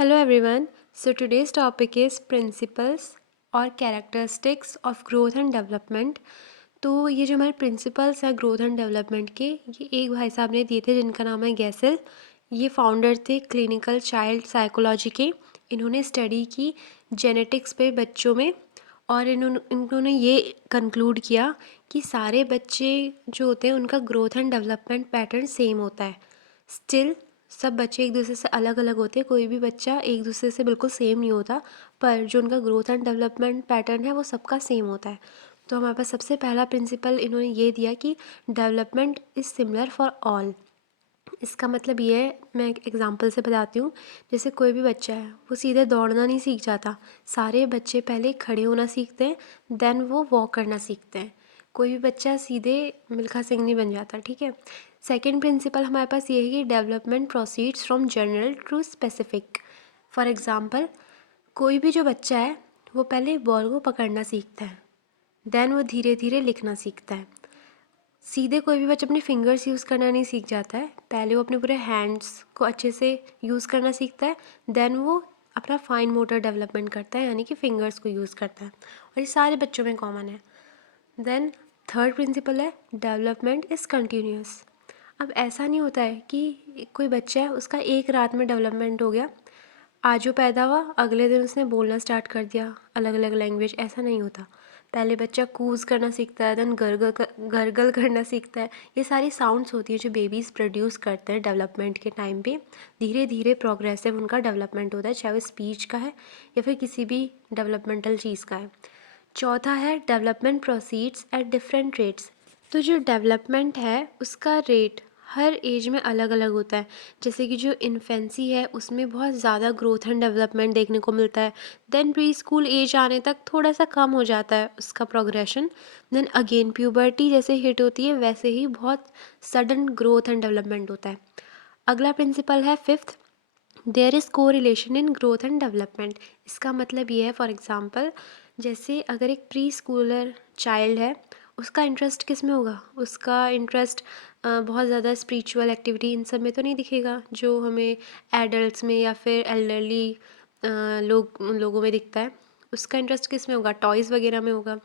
Hello everyone. So today's topic is principles और characteristics of growth and development. तो ये जो हमारे प्रिंसिपल्स हैं ग्रोथ एंड डेवलपमेंट के, ये एक भाई साहब ने दिए थे जिनका नाम है गैसेल। ये फाउंडर थे क्लिनिकल चाइल्ड साइकोलॉजी के। इन्होंने स्टडी की जेनेटिक्स पे बच्चों में, और इन्होंने ये कंक्लूड किया कि सारे बच्चे जो होते हैं उनका growth and development pattern same होता है। स्टिल सब बच्चे एक दूसरे से अलग अलग होते हैं, कोई भी बच्चा एक दूसरे से बिल्कुल सेम नहीं होता, पर जो उनका ग्रोथ एंड डेवलपमेंट पैटर्न है वो सबका सेम होता है। तो हमारे पास सबसे पहला प्रिंसिपल इन्होंने ये दिया कि development is similar for all. इसका मतलब ये है, मैं एक एग्जांपल से बताती हूँ। जैसे कोई भी बच्चा है वो सीधे दौड़ना नहीं सीख जाता। सारे बच्चे पहले खड़े होना सीखते हैं, देन वो वॉक करना सीखते हैं। कोई भी बच्चा सीधे मिल्खा सिंह नहीं बन जाता, ठीक है। सेकंड प्रिंसिपल हमारे पास ये है कि development proceeds from general to specific. For example, कोई भी जो बच्चा है वो पहले बॉल को पकड़ना सीखता है, देन वो धीरे धीरे लिखना सीखता है। सीधे कोई भी बच्चा अपने फिंगर्स यूज़ करना नहीं सीख जाता है, पहले वो अपने पूरे हैंड्स को अच्छे से यूज़ करना सीखता है, देन वो अपना फाइन मोटर डेवलपमेंट करता है, यानी कि फिंगर्स को यूज़ करता है। और ये सारे बच्चों में कॉमन है। देन थर्ड प्रिंसिपल है डेवलपमेंट इज़ कंटिन्यूस। अब ऐसा नहीं होता है कि कोई बच्चा है उसका एक रात में डेवलपमेंट हो गया, आज वो पैदा हुआ अगले दिन उसने बोलना स्टार्ट कर दिया अलग अलग लैंग्वेज, ऐसा नहीं होता। पहले बच्चा कूज करना सीखता है, देन गरगल करना सीखता है। ये सारी साउंड्स होती है जो बेबीज़ प्रोड्यूस करते हैं डेवलपमेंट के टाइम पे। धीरे धीरे प्रोग्रेसिव उनका डेवलपमेंट होता है, चाहे वो स्पीच का है या फिर किसी भी डेवलपमेंटल चीज़ का है। चौथा है development proceeds at different rates. तो जो डेवलपमेंट है उसका रेट हर एज में अलग अलग होता है। जैसे कि जो इन्फेंसी है उसमें बहुत ज़्यादा ग्रोथ एंड डेवलपमेंट देखने को मिलता है, देन प्री स्कूल एज आने तक थोड़ा सा कम हो जाता है उसका प्रोग्रेशन, देन अगेन प्यूबर्टी जैसे हिट होती है वैसे ही बहुत सडन ग्रोथ एंड डेवलपमेंट होता है। अगला प्रिंसिपल है फिफ्थ, देयर इज़ को relation in growth and development. इसका मतलब ये है, फॉर एग्ज़ाम्पल, जैसे अगर एक प्री स्कूलर चाइल्ड है, उसका इंटरेस्ट किस में होगा? उसका इंटरेस्ट बहुत ज़्यादा स्पिरिचुअल एक्टिविटी इन सब में तो नहीं दिखेगा जो हमें एडल्ट्स में या फिर एल्डरली लोगों में दिखता है। उसका इंटरेस्ट किस में होगा? टॉयज़ वगैरह में होगा।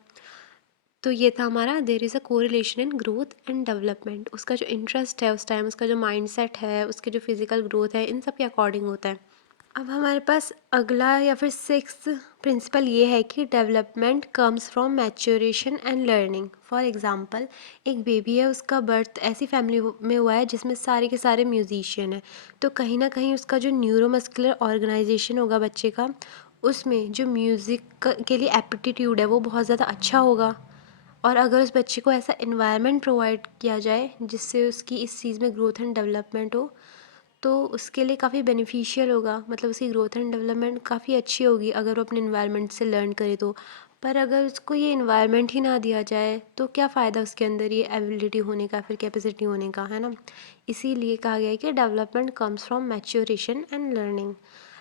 तो ये था हमारा there is a correlation in growth and development. उसका जो इंटरेस्ट है उस टाइम, उसका जो माइंडसेट है, उसके जो फिज़िकल ग्रोथ है, इन सब के अकॉर्डिंग होता है। अब हमारे पास अगला या फिर सिक्स्थ प्रिंसिपल ये है कि development comes from maturation and learning. For example, एक बेबी है, उसका बर्थ ऐसी फैमिली में हुआ है जिसमें सारे के सारे म्यूजिशियन हैं, तो कहीं ना कहीं उसका जो न्यूरोमस्कुलर ऑर्गेनाइजेशन होगा बच्चे का, उसमें जो म्यूज़िक के लिए एप्टीट्यूड है वो बहुत ज़्यादा अच्छा होगा। और अगर उस बच्चे को ऐसा इन्वायरमेंट प्रोवाइड किया जाए जिससे उसकी इस चीज़ में ग्रोथ एंड डेवलपमेंट हो, तो उसके लिए काफ़ी बेनिफिशियल होगा, मतलब उसकी ग्रोथ एंड डेवलपमेंट काफ़ी अच्छी होगी अगर वो अपने इन्वायरमेंट से लर्न करे तो। पर अगर उसको ये इन्वायरमेंट ही ना दिया जाए तो क्या फ़ायदा उसके अंदर ये एबिलिटी होने का, फिर कैपेसिटी होने का, है ना। इसीलिए कहा गया है कि development comes from maturation and learning.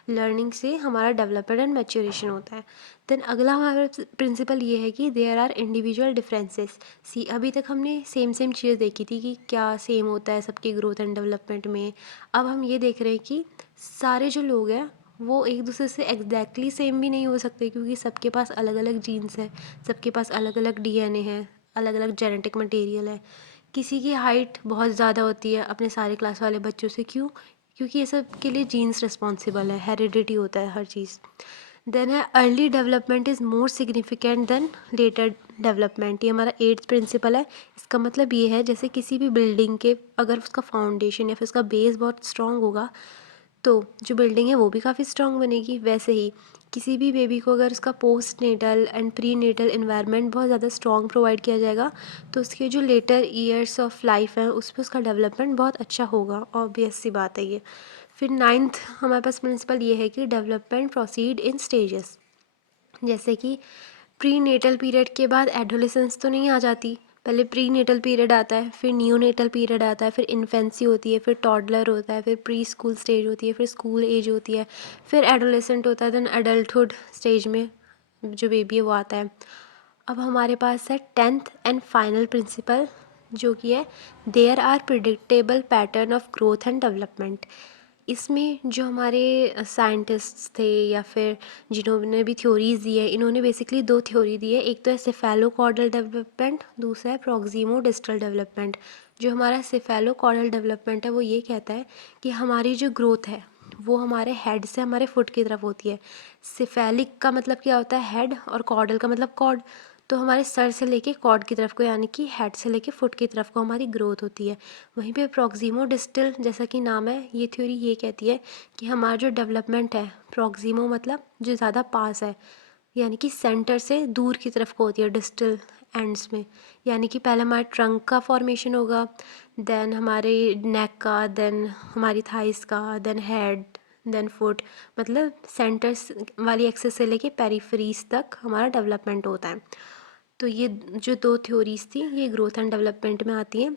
Learning से हमारा डेवलपमेंट एंड मैच्योरेशन होता है। देन अगला हमारा प्रिंसिपल ये है कि देयर आर इंडिविजुअल डिफरेंसेस। सी अभी तक हमने सेम सेम चीज़ देखी थी कि क्या सेम होता है सबकी ग्रोथ एंड डेवलपमेंट में। अब हम ये देख रहे हैं कि सारे जो लोग हैं वो एक दूसरे से एग्जैक्टली सेम भी नहीं हो सकते, क्योंकि सबके पास अलग अलग जीन्स हैं, सबके पास अलग अलग डीएनए है, अलग अलग जेनेटिक मटेरियल है। किसी की हाइट बहुत ज़्यादा होती है अपने सारे क्लास वाले बच्चों से, क्यों? क्योंकि ये सब के लिए जीन्स रिस्पॉन्सिबल है, हेरिडिटी होता है हर चीज़। देन है early development is more significant than later development. ये हमारा एट्थ प्रिंसिपल है। इसका मतलब ये है, जैसे किसी भी बिल्डिंग के अगर उसका फाउंडेशन या फिर उसका बेस बहुत स्ट्रॉन्ग होगा तो जो बिल्डिंग है वो भी काफ़ी स्ट्रॉन्ग बनेगी। वैसे ही किसी भी बेबी को अगर उसका post natal and pre natal environment बहुत ज़्यादा स्ट्रॉन्ग प्रोवाइड किया जाएगा तो उसके जो लेटर ईयर्स ऑफ लाइफ हैं उस पर उसका डेवलपमेंट बहुत अच्छा होगा, ऑब्वियस सी बात है ये। फिर नाइन्थ हमारे पास प्रिंसिपल ये है कि डेवलपमेंट प्रोसीड इन स्टेजेस। जैसे कि प्री नेटल पीरियड के बाद एडोलेसेंस तो नहीं आ जाती, पहले प्री नेटल पीरियड आता है, फिर न्यू नेटल पीरियड आता है, फिर इन्फेंसी होती है, फिर टॉडलर होता है, फिर प्री स्कूल स्टेज होती है, फिर स्कूल एज होती है, फिर एडोलेसेंट होता है, देन एडल्टहुड स्टेज में जो बेबी है वो आता है। अब हमारे पास है टेंथ एंड फाइनल प्रिंसिपल, जो कि है there are predictable pattern of growth and development. इसमें जो हमारे साइंटिस्ट्स थे या फिर जिन्होंने भी थ्योरीज़ दी है, इन्होंने बेसिकली दो थ्योरी दी है। एक तो है सेफेलोकॉर्डल डेवलपमेंट, दूसरा है प्रॉक्सिमो डिस्टल डेवलपमेंट। जो हमारा सेफेलोकॉर्डल डेवलपमेंट है वो ये कहता है कि हमारी जो ग्रोथ है वो हमारे हेड से हमारे फुट की तरफ होती है। सिफेलिक का मतलब क्या होता है, हेड, और कॉर्डल का मतलब कॉर्ड। तो हमारे सर से लेके कॉर्ड की तरफ को, यानी कि हेड से लेके फुट की तरफ को हमारी ग्रोथ होती है। वहीं पे प्रॉक्सिमो डिस्टल, जैसा कि नाम है, ये थ्योरी ये कहती है कि हमारा जो डेवलपमेंट है, प्रॉक्सिमो मतलब जो ज़्यादा पास है, यानी कि सेंटर से दूर की तरफ को होती है डिस्टल एंड्स में। यानी कि पहले हमारे ट्रंक का फॉर्मेशन होगा, देन हमारे नेक का, देन हमारी थाइस का, देन हेड, देन फुट। मतलब सेंटर्स वाली एक्सेस से लेके पेरिफेरीज तक हमारा डेवलपमेंट होता है। तो ये जो दो थ्योरीज थी ये ग्रोथ एंड डेवलपमेंट में आती हैं।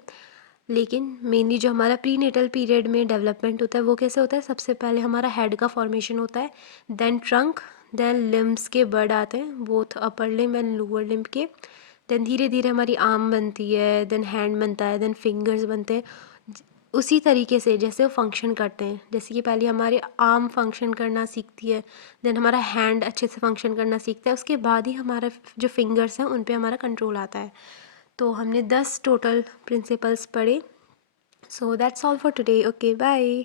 लेकिन मेनली जो हमारा प्री नेटल पीरियड में डेवलपमेंट होता है वो कैसे होता है, सबसे पहले हमारा हेड का फॉर्मेशन होता है, देन ट्रंक, देन लिम्स के बर्ड आते हैं, both upper limb and lower limb के। देन धीरे धीरे हमारी आर्म बनती है, देन हैंड बनता है, देन फिंगर्स बनते हैं। उसी तरीके से जैसे वो फंक्शन करते हैं, जैसे कि पहले हमारी आर्म फंक्शन करना सीखती है, देन हमारा हैंड अच्छे से फंक्शन करना सीखता है, उसके बाद ही हमारा जो फिंगर्स हैं उन पे हमारा कंट्रोल आता है। तो हमने 10 टोटल प्रिंसिपल्स पढ़े। So that's all for today. Okay, bye.